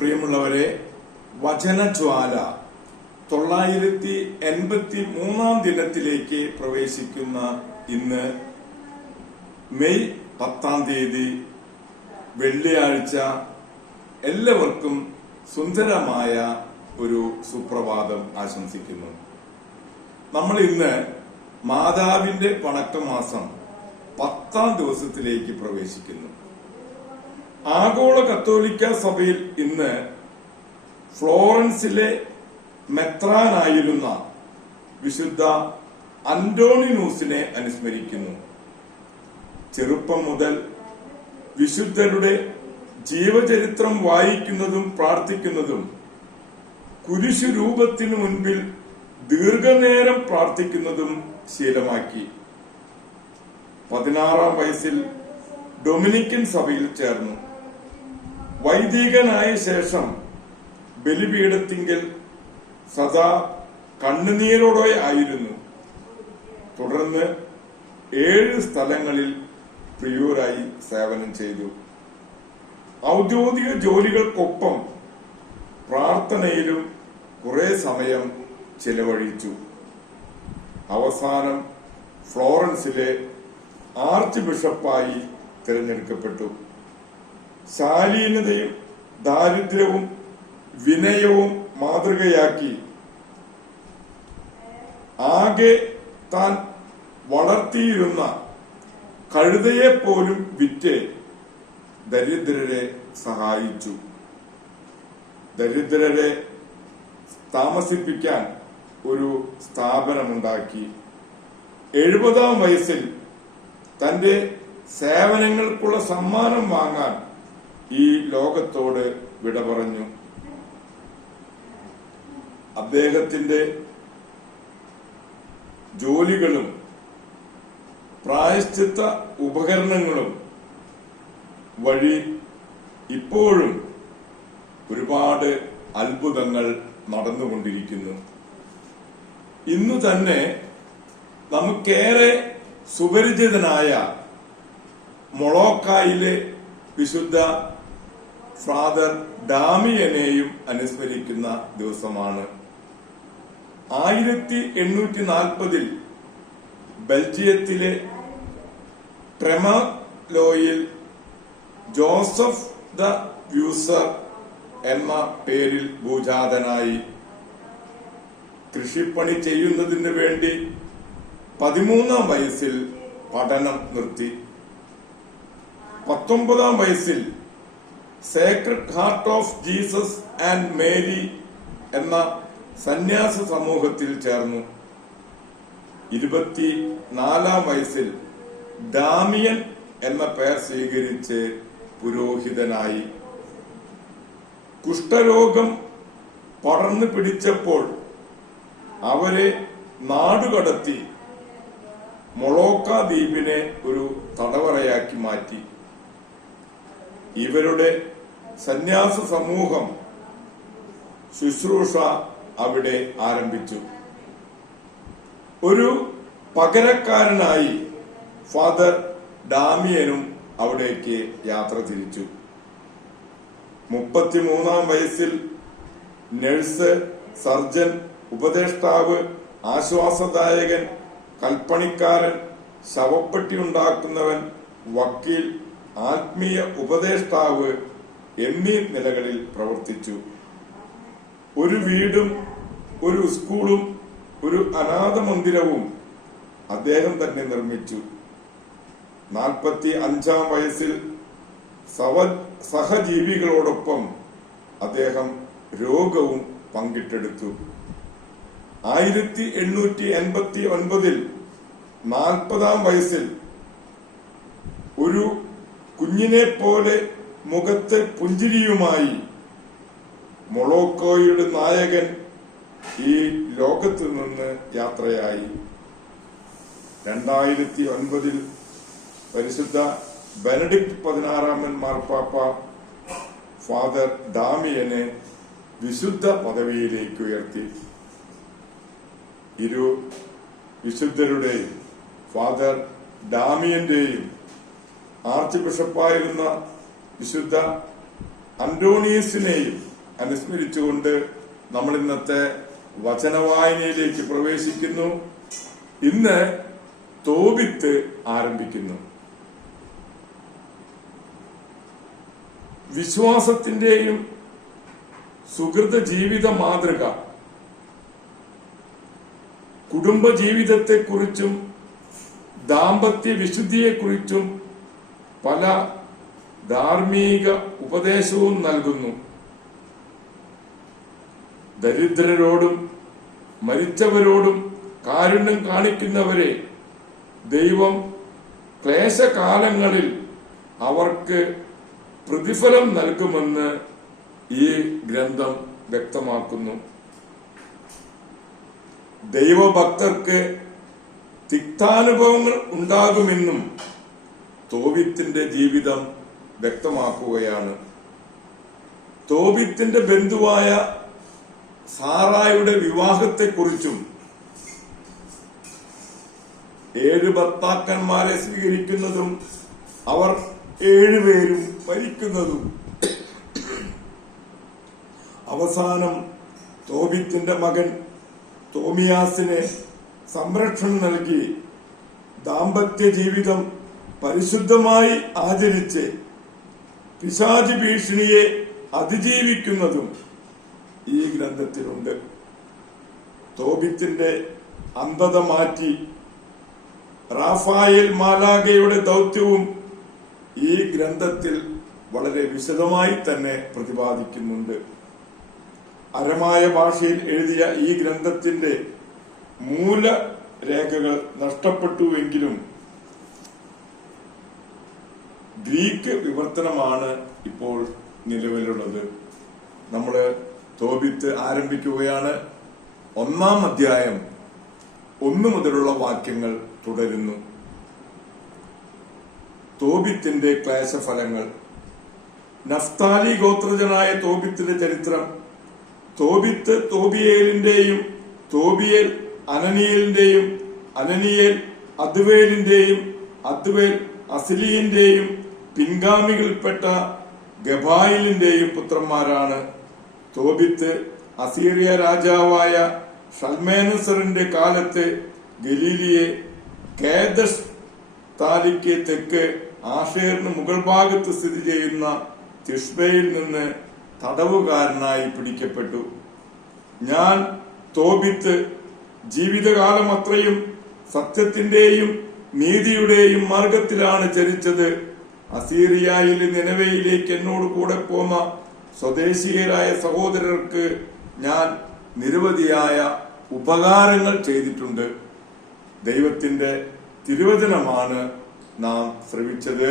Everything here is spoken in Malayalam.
പ്രിയമുള്ളവരെ വചനജ്വാല തൊള്ളായിരത്തി എൺപത്തി മൂന്നാം ദിനത്തിലേക്ക് പ്രവേശിക്കുന്ന ഇന്ന് മെയ് പത്താം തീയതി വെള്ളിയാഴ്ച എല്ലാവർക്കും സുന്ദരമായ ഒരു സുപ്രഭാതം ആശംസിക്കുന്നു. നമ്മൾ ഇന്ന് മാതാവിന്റെ പണക്കമാസം പത്താം ദിവസത്തിലേക്ക് പ്രവേശിക്കുന്നു. ആഗോള കത്തോലിക്ക സഭയിൽ ഇന്ന് ഫ്ലോറൻസിലെ മെത്രാനായിരുന്ന വിശുദ്ധ അന്റോണിനൂസിനെ അനുസ്മരിക്കുന്നു. ചെറുപ്പം മുതൽ വിശുദ്ധരുടെ ജീവചരിത്രം വായിക്കുന്നതും പ്രാർത്ഥിക്കുന്നതും കുരിശു രൂപത്തിനു മുൻപിൽ ദീർഘനേരം പ്രാർത്ഥിക്കുന്നതും ശീലമാക്കി. പതിനാറാം വയസ്സിൽ ഡൊമിനിക്കൻ സഭയിൽ ചേർന്നു. വൈദികനായ ശേഷം ബലിപീഠത്തിങ്കൽ സദാ കണ്ണുനീരോടെ ആയിരുന്നു. തുടർന്ന് ഏഴ് സ്ഥലങ്ങളിൽ പ്രിയൂരായി സേവനം ചെയ്തു. ഔദ്യോഗിക ജോലികൾക്കൊപ്പം പ്രാർത്ഥനയിലും കുറെ സമയം ചെലവഴിച്ചു. അവസാനം ഫ്ലോറൻസിലെ ആർച്ച് ബിഷപ്പായി തിരഞ്ഞെടുക്കപ്പെട്ടു. ശാലീനതയും ദാരിദ്ര്യവും വിനയവും മാതൃകയാക്കി. ആകെ താൻ വളർത്തിയിരുന്ന കഴുതയെ പോലും വിറ്റ് ദരിദ്രരെ സഹായിച്ചു. ദരിദ്രരെ താമസിപ്പിക്കാൻ ഒരു സ്ഥാപനമുണ്ടാക്കി. എഴുപതാം വയസ്സിൽ തന്റെ സേവനങ്ങൾക്കുള്ള സമ്മാനം വാങ്ങാൻ ഈ ലോകത്തോട് വിട പറഞ്ഞു. അദ്ദേഹത്തിന്റെ ജോലികളും പ്രായശ്ചിത്ത ഉപകരണങ്ങളും വഴി ഇപ്പോഴും ഒരുപാട് അത്ഭുതങ്ങൾ നടന്നുകൊണ്ടിരിക്കുന്നു. ഇന്നു തന്നെ നമുക്കേറെ സുപരിചിതനായ മൊളോക്കായിലെ വിശുദ്ധ ഫാദർ ഡാമിയനെയും അനുസ്മരിക്കുന്ന ദിവസമാണ്. ആയിരത്തി എണ്ണൂറ്റി നാൽപ്പതിൽ ബെൽജിയത്തിലെ ട്രെമലോയിൽ ജോസഫ് ദ വ്യൂസർ എന്ന പേരിൽ ഭൂജാതനായി കൃഷിപ്പണി ചെയ്യുന്നതിന് വേണ്ടി പതിമൂന്നാം വയസ്സിൽ പഠനം നിർത്തി. പത്തൊമ്പതാം വയസ്സിൽ sacred heart of Jesus and Mary എന്ന സന്യാസ സമൂഹത്തിൽ ചേർന്നു. ഇരുപത്തി നാലാം വയസ്സിൽ ഡാമിയൻ എന്ന പേർ സ്വീകരിച്ച് പുരോഹിതനായി. കുഷ്ഠരോഗം പടർന്നു പിടിച്ചപ്പോൾ അവരെ നാടുകടത്തി മൊളോക്ക ദ്വീപിനെ ഒരു തടവറയാക്കി മാറ്റി. ഇവരുടെ സന്യാസ സമൂഹം ശുശ്രൂഷ അവിടെ ആരംഭിച്ചു. ഒരു പകരക്കാരനായി ഫാദർ ഡാമിയനും അവിടേക്ക് യാത്ര തിരിച്ചു. മുപ്പത്തിമൂന്നാം വയസ്സിൽ നഴ്സ് സർജൻ ഉപദേഷ്ടാവ് ആശ്വാസദായകൻ കൽപ്പണിക്കാരൻ ശവപ്പെട്ടി ഉണ്ടാക്കുന്നവൻ വക്കീൽ ആത്മീയ ഉപദേഷ്ടാവ് എന്നീ നിലകളിൽ പ്രവർത്തിച്ചു. ഒരു വീടും ഒരു സ്കൂളും ഒരു അനാഥ മന്ദിരവും അദ്ദേഹം തന്നെ നിർമ്മിച്ചു. നാൽപ്പത്തി അഞ്ചാം വയസ്സിൽ സവ സഹജീവികളോടൊപ്പം അദ്ദേഹം രോഗവും പങ്കിട്ടെടുത്തു. ആയിരത്തി എണ്ണൂറ്റി എൺപത്തി ഒൻപതിൽ നാൽപ്പതാം വയസ്സിൽ ഒരു കുഞ്ഞിനെ പോലെ മുഖത്ത് പുഞ്ചിരിയുമായി മൊളോക്കോയുടെ നായകൻ ഈ ലോകത്ത് നിന്ന് യാത്രയായി. രണ്ടായിരത്തി ഒൻപതിൽ പരിശുദ്ധ ബെനഡിക്ട് പതിനാറാമൻ മാർപ്പാപ്പ ഫാദർ ഡാമിയനെ വിശുദ്ധ പദവിയിലേക്ക് ഉയർത്തി. ഇരു വിശുദ്ധരുടെയും ഫാദർ ഡാമിയന്റെയും ആർച്ച് ബിഷപ്പായിരുന്ന വിശുദ്ധ അന്റോണിയസിനെയും അനുസ്മരിച്ചുകൊണ്ട് നമ്മൾ ഇന്നത്തെ വചനവായനയിലേക്ക് പ്രവേശിക്കുന്നു. ഇന്ന് തോപിത്ത് ആരംഭിക്കുന്നു. വിശ്വാസത്തിന്റെയും സുഹൃത ജീവിത മാതൃക കുടുംബ ജീവിതത്തെക്കുറിച്ചും ദാമ്പത്യ വിശുദ്ധിയെക്കുറിച്ചും പല ധാർമ്മിക ഉപദേശവും നൽകുന്നു. ദരിദ്രരോടും മരിച്ചവരോടും കാരുണ്യം കാണിക്കുന്നവരെ ദൈവം ക്ലേശകാലങ്ങളിൽ അവർക്ക് പ്രതിഫലം നൽകുമെന്ന് ഈ ഗ്രന്ഥം വ്യക്തമാക്കുന്നു. ദൈവഭക്തർക്ക് തിക്താനുഭവങ്ങൾ ഉണ്ടാകുമെന്നും തോവിത്തിന്റെ ജീവിതം വ്യക്തമാക്കുകയാണ്. തോബിത്തിന്റെ ബന്ധുവായ സാറായുടെ വിവാഹത്തെക്കുറിച്ചും ഏഴ് ഭർത്താക്കന്മാരെ സ്വീകരിക്കുന്നതും അവർ ഏഴുപേരും മരിക്കുന്നതും അവസാനം തോബിത്തിന്റെ മകൻ തോമിയാസിനെ സംരക്ഷണം നൽകി ദാമ്പത്യ ജീവിതം പരിശുദ്ധമായി ആചരിച്ച് പിശാചി ഭീഷണിയെ അതിജീവിക്കുന്നതും ഈ ഗ്രന്ഥത്തിലുണ്ട്. തോബിത്തിന്റെ അന്ധത മാറ്റി റാഫായേൽ മാലാഗയുടെ ദൗത്യവും ഈ ഗ്രന്ഥത്തിൽ വളരെ വിശദമായി തന്നെ പ്രതിപാദിക്കുന്നുണ്ട്. അരമായ ഭാഷയിൽ എഴുതിയ ഈ ഗ്രന്ഥത്തിന്റെ മൂല മൂലരേഖകൾ നഷ്ടപ്പെട്ടുവെങ്കിലും ഗ്രീക്ക് വിവർത്തനമാണ് ഇപ്പോൾ നിലവിലുള്ളത്. നമ്മൾ തോബിത്ത് ആരംഭിക്കുകയാണ്. ഒന്നാം അധ്യായം ഒന്നു മുതലുള്ള വാക്യങ്ങൾ തുടരുന്നു. തോബിത്തിന്റെ ക്ലേശഫലങ്ങൾ. നഫ്താലി ഗോത്രജനായ തോബിത്തിന്റെ ചരിത്രം. തോബിത്ത് തോബിയേലിന്റെയും തോബിയേൽ അനനിയലിന്റെയും അനനിയേൽ അദ്വേലിന്റെയും അദ്വേൽ അസിലിയന്റെയും പിൻഗാമികളിൽപ്പെട്ട ഗബായിലിന്റെയും പുത്രന്മാരാണ് തോബിത്ത് അസീറിയ രാജാവായ ഷൽമേനസറിന്റെ കാലത്ത് ഗലീലിയെ കേദസ് താലിക്ക് തെക്ക് ആഷേറിന് മുകൾ ഭാഗത്ത് സ്ഥിതി ചെയ്യുന്ന തിഷ്ബയിൽ നിന്ന് തടവുകാരനായി പിടിക്കപ്പെട്ടു. ഞാൻ തോബിത്ത് ജീവിതകാലം അത്രയും സത്യത്തിന്റെയും നീതിയുടെയും മാർഗത്തിലാണ് ചരിച്ചത്. അസീറിയയിൽ നിലവയിലേക്ക് എന്നോട് കൂടെ പോന്ന സ്വദേശീയരായ സഹോദരർക്ക് ഞാൻ നിരവധിയായ ഉപകാരങ്ങൾ ചെയ്തിട്ടുണ്ട്. ദൈവത്തിന്റെ തിരുവചനമാണ് നാം ശ്രമിച്ചത്